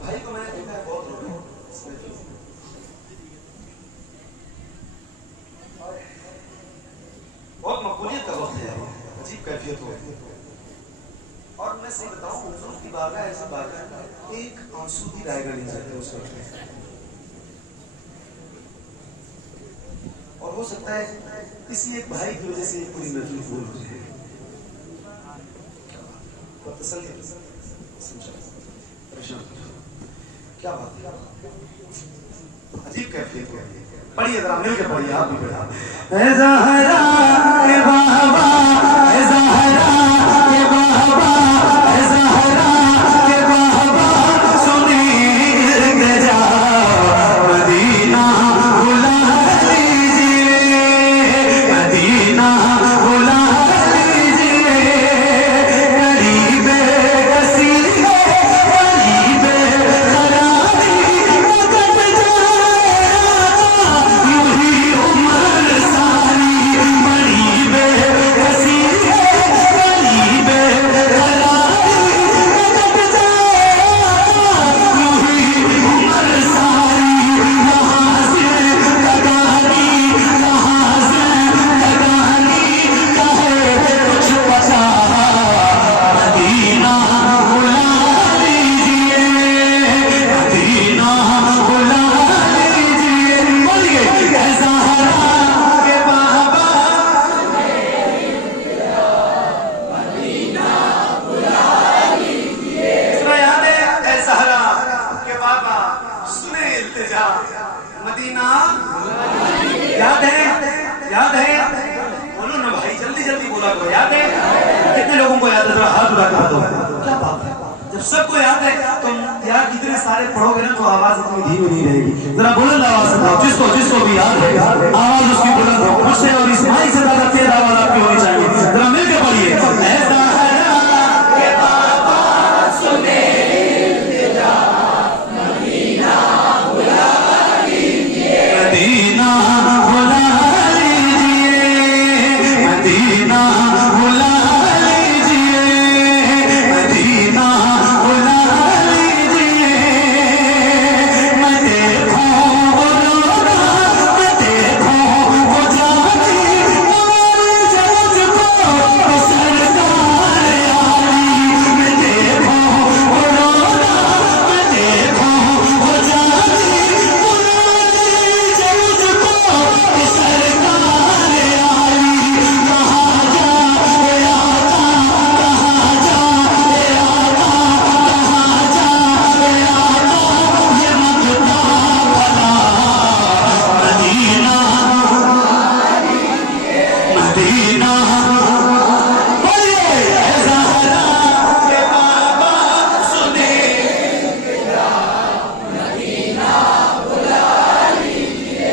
भाई को मैंने देखा है बहुत रोने बहुत मकबूलियत का वक्त है, अजीब कैफियत हो। और मैं सही बताऊं, हुजूर की बारगाह ऐसी बारगाह एक आंसू भी दाएगा नहीं जाते उस वक्त। और हो सकता है किसी एक भाई की वजह से पूरी महफिल फूल हो जाए। क्या बात है, अजीब कैफियत है। पढ़िए जरा, मिल के पढ़िए, आप भी पढ़िए। ज़हरा के बाबा, ज़हरा के बाबा, ज़हरा के बाबा, सुने जा मदीना बुला लीजिए, मदीना बुला लीजिए, गरीब कसीर गरीब करारी कट जाए यूं ही उम्र सारी, गरीब कसीर गरीब करारी कट जाए यूं ही उम्र सारी, यहाँ से लगानी यहाँ से लगानी कहे कुछ पता, मदीना बुला लीजिए, मदीना बुला लीजिए। बोलिए ज़हरा के बाबा, सुना याद है ज़हरा के बाबा, सुने इल्तिजा मदीना, याद है, याद है, बोलो ना भाई, जल्दी जल्दी बोला करो, याद है? कितने लोगों को याद है? जरा हाथ उठा कर दो। क्या बात है, जब सबको याद है तो यार कितने सारे पढ़ोगे ना तो आवाज इतनी धीमी नहीं रहेगी। जरा बुलंद आवाज से गाओ, जिसको जिसको भी याद है आवाज उसकी बुलंद हो, मुझसे और इस माइक से ज्यादा तेज आवाज आपकी होनी चाहिए। जरा मिलकर पढ़िए, ऐसा के बाबा सुने इल्तिजा मदीना बुला लीजिए, मदीना बुला लीजिए, मदीना बुला लीजिए, मदीना बुला लीजिए। मैं देखूं वो रोना, मैं देखूं वो जानी, मुझको सरकार यारी, मैं देखूं वो रोना, मैं देखूं वो जानी, मुझको सरकार यारी, कहाँ जाए आका, कहाँ जाए आका, कहाँ जाए आका, ये मगता वाला मदीना, मदीना। बोलिए ज़हरा के बाबा सुने मदीना बुला लीजिए,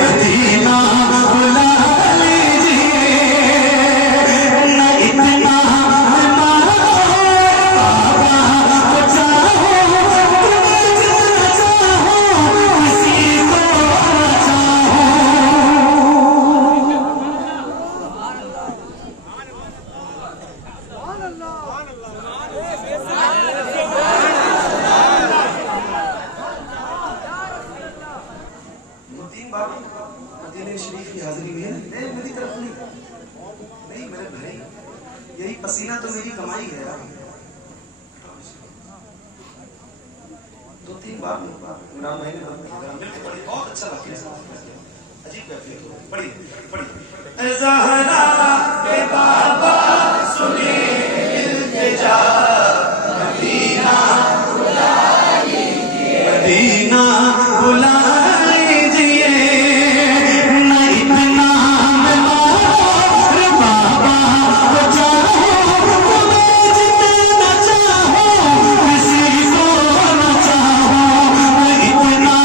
मदीना बुला लीजिए। न इतना मारो बाबा को चाहो, तुम्हें जितना चाहो, किसी को न चाहो। मुद्दीन बाबू मदीने शरीफ की हाजिरी में है, मेरी तरफ नहीं, नहीं मेरे भाई, यही पसीना तो मेरी कमाई है यार। 2-3 बार इमरान भाई ने मिलकर पढ़ी, बहुत अच्छा लगा, अजीब कैफियत हो रही। पढ़िए पढ़िए, ज़हरा के बाबा सुने इल्तिजा मदीना बुला लीजिए, मदीना बुला लीजिए। न इतना मारो बाबा को चाहो, तुम्हें जितना चाहो, किसी को न चाहो। न इतना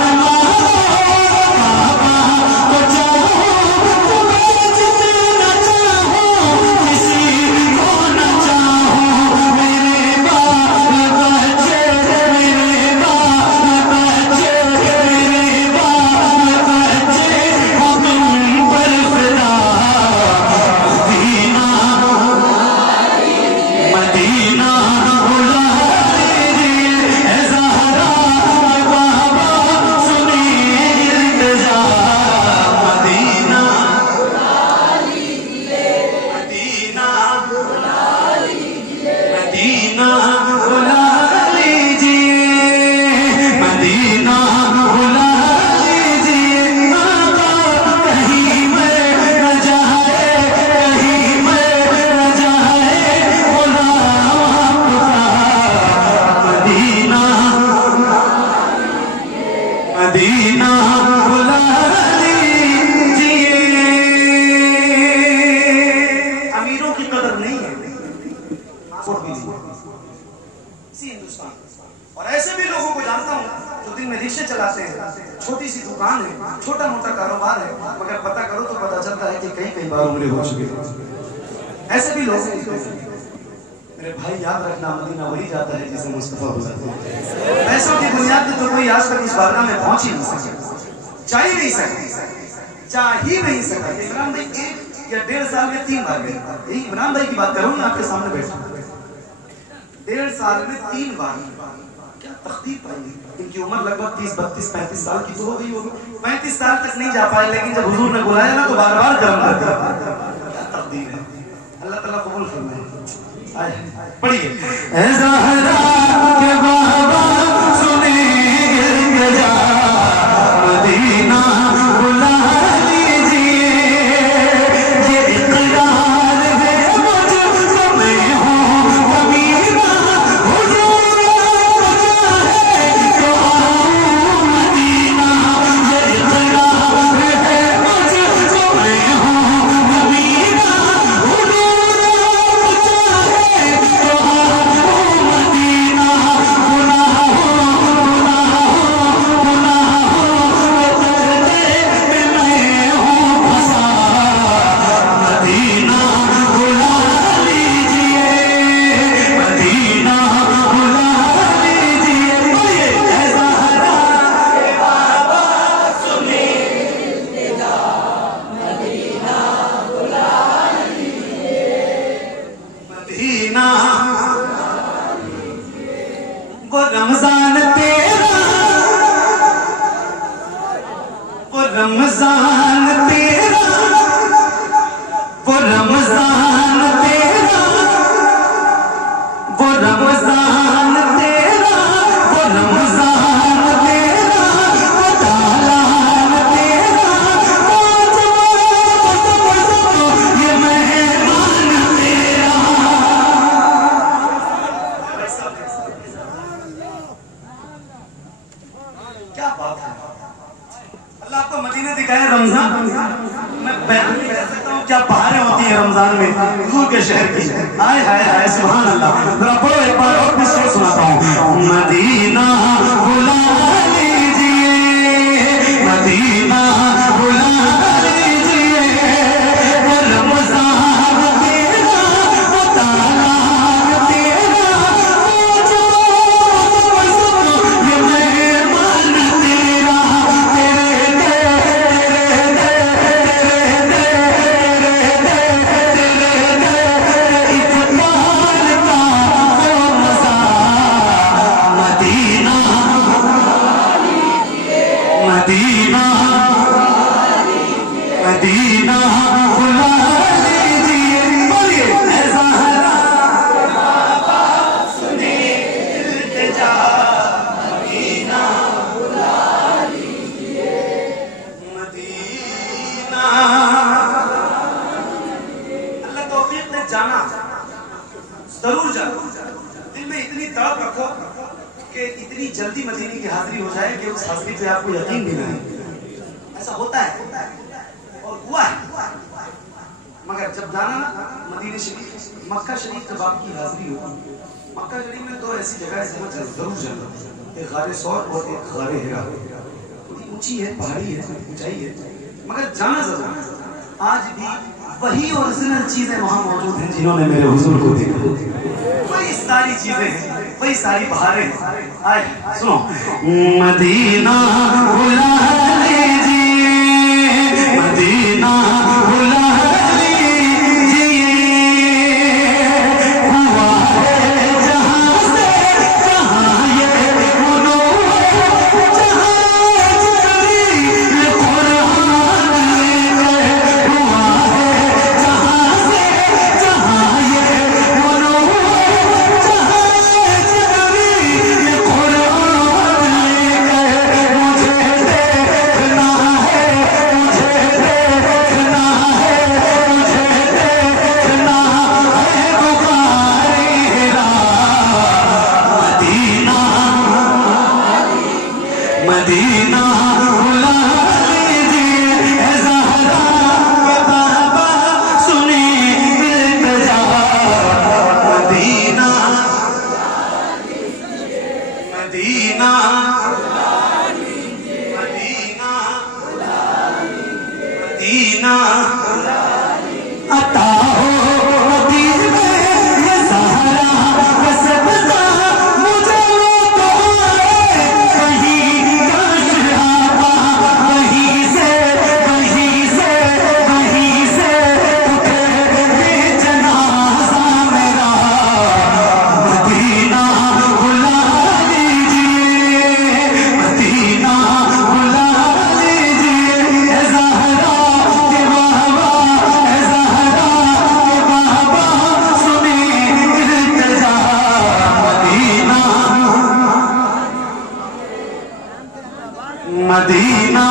मारो बाबा को चाहो, तुम्हें जितना चाहो, मदीना बुला लीजिए, मदीना बुला लीजिए, आका कहीं मैं न जाए, कहीं मैं न जाए, बुलावा मदीना, मदीना बुला लीजिए। अमीरों की कदर नहीं है इसी हिंदुस्तान। और ऐसे भी लोगों को जानता हूँ जो दिन में रिक्शे चलाते हैं, छोटी सी दुकान है, छोटा मोटा कारोबार है, मगर पता करो तो पता चलता है कि कई बार उम्र हो चुके हैं। ऐसे भी लोग हैं। मेरे भाई याद रखना, मदीना वही जाता है जिसे मुस्तफा बुलाते हैं। पैसों की बुनियाद पे तो कोई आज तक इस बारगाह में पहुंच ही नहीं सके, जा ही नहीं सके, जा ही नहीं सका। इमरान भाई 1 या 1.5 साल में 3 बार गए। यही इमरान भाई की बात करूंगा, आपके सामने बैठा 1.5 साल में 3 बार। क्या तख्तीर पाई। इनकी उम्र लगभग 30, 32, 35 साल की तो हो गई होगी। 35 साल तक नहीं जा पाए, लेकिन जब हुजूर ने बुलाया ना तो बार बार कर्म कर दिया। क्या तकदीर है, अल्लाह ताला कबूल फरमाए। पढ़िए। ऐ ज़हरा के बाबा सुने इल्तिजा, मदीना बुला लीजिए, ये इक़रार है मुझको मैं हूँ कबीरा, हुजूर चाहे तो आऊँ मदीना, ये इक़रार है मुझको मैं हूँ कबीरा, हुजूर चाहे तो आऊँ मदीना, वो रमजान तेरा, वो रमजान तेरा, वो रमजान तेरा, वो रमजान तेरा, वो रमजान तेरा, वो तालान तेरा, ये मेहमान तेरा। क्या बात है, अल्लाह आपको मदीना दिखाए रमजान। मैं बयान नहीं कर सकता हूँ क्या बहारें होती है रमजान में हुजूर के शहर की। हाय हाय हाय सुभान अल्लाह। जरा पढ़ो एक बार और भी शेर सुनाता हूँ। मदीना बुला लीजिए, मदीना बुला लीजिए, वो रमजान तेरा, वो तालाब तेरा, ये मेहमान तेरा, मदीना मदीना बुला लीजिए। बोलिए। ऐ ज़हरा बाबा सुने इल्तिजा, मदीना बुला लीजिए, मदीना। अल्लाह तौफीक ने जाना, जरूर जाना। दिल में इतनी तड़प रखो कि इतनी जल्दी मदीने की हाजिरी हो जाए कि उस हाजिरी पे आपको यकीन भी नहीं। ऐसा होता है और हुआ है। मगर जब जाना ना मदीने शरीफ, मक्का शरीफ, जब आपकी हाजिरी होगी, मक्का शरीफ में 2 ऐसी जगह है जरूर जाना। एक गारे सौर और एक गारे हिरा। थोड़ी ऊंची है, पहाड़ी है, ऊंचाई है, मगर जाना जरूर। आज भी वही ओरिजिनल चीजें वहां मौजूद हैं जिन्होंने मेरे हुजूर को देखा। वही सारी चीजें हैं, वही सारी बहारें। आए सुनो। मदीना बुला लीजिए, मदीना बुला लीजिए, हुआ है जहां से जहां ये बुलूगत, जहां जिब्रील कुरान लेकर, हुआ है जहां से जहां ये बुलूगत, जहां मदीना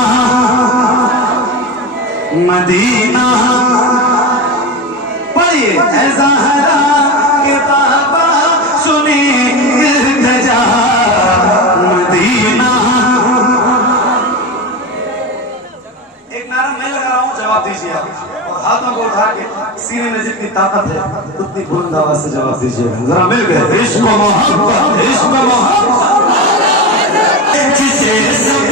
मदीना पढ़िए ऐ ज़हरा के बाबा सुने इल्तिजा मदीना। एक नारा मैं लगा रहा हूँ, जवाब दीजिए आप। हाथों को उठा के सीने में जितनी ताकत है उतनी बुलंद आवाज से जवाब दीजिए। जरा मिल गए। इश्क मोहब्बत इश्क मोहब्बत जिसे सब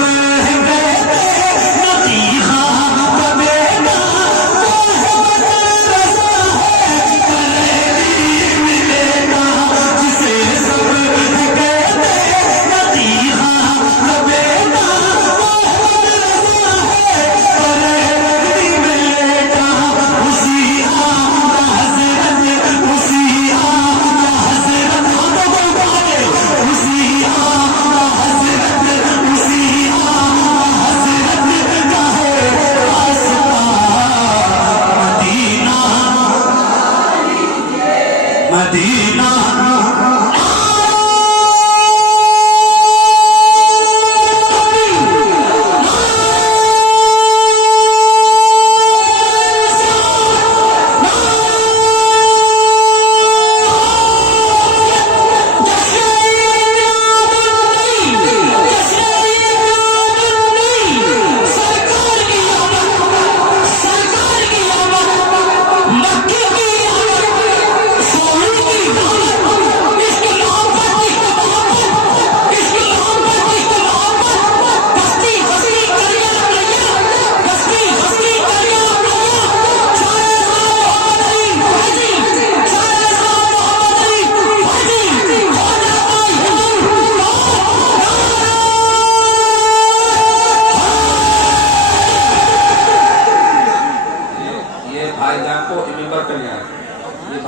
मदीना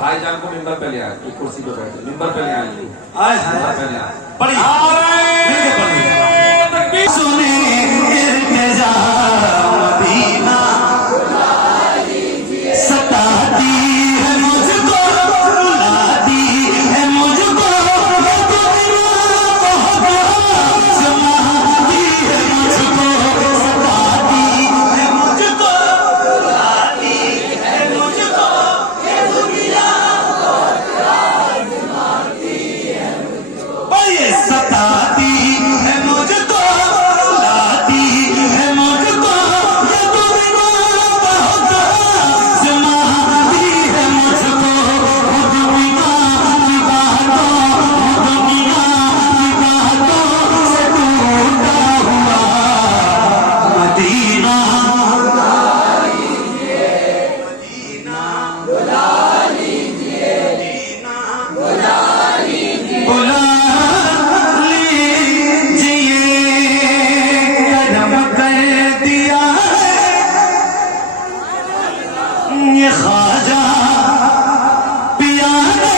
भाईजान को मिंबर पे ले आए, कुर्सी पे बैठे मिंबर पे ले आए। आए पढ़िए सुने इल्तिजा मदीना सताती है मुझको रुलाती है मुझको समाती है मुझको सताती है मुझको रुलाती है मुझको सताती है मुझको लाती है मुझको ये दुनिया बहुत जमाती है मुझको दुनिया की बातों से टूटा हुआ मदीना मदीना बुला लीजिए बुला लीजिए ये ख्वाजा पिया ने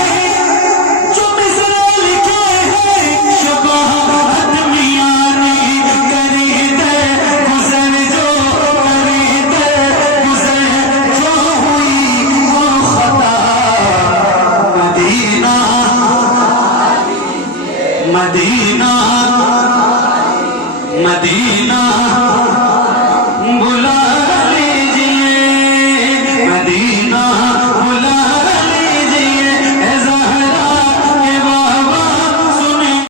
जो मिसरे लिखे हैं शुबहत मियां ने करी दे गुजर जो करी दे गुजर जो हुई वो खता मदीना मदीना मदीना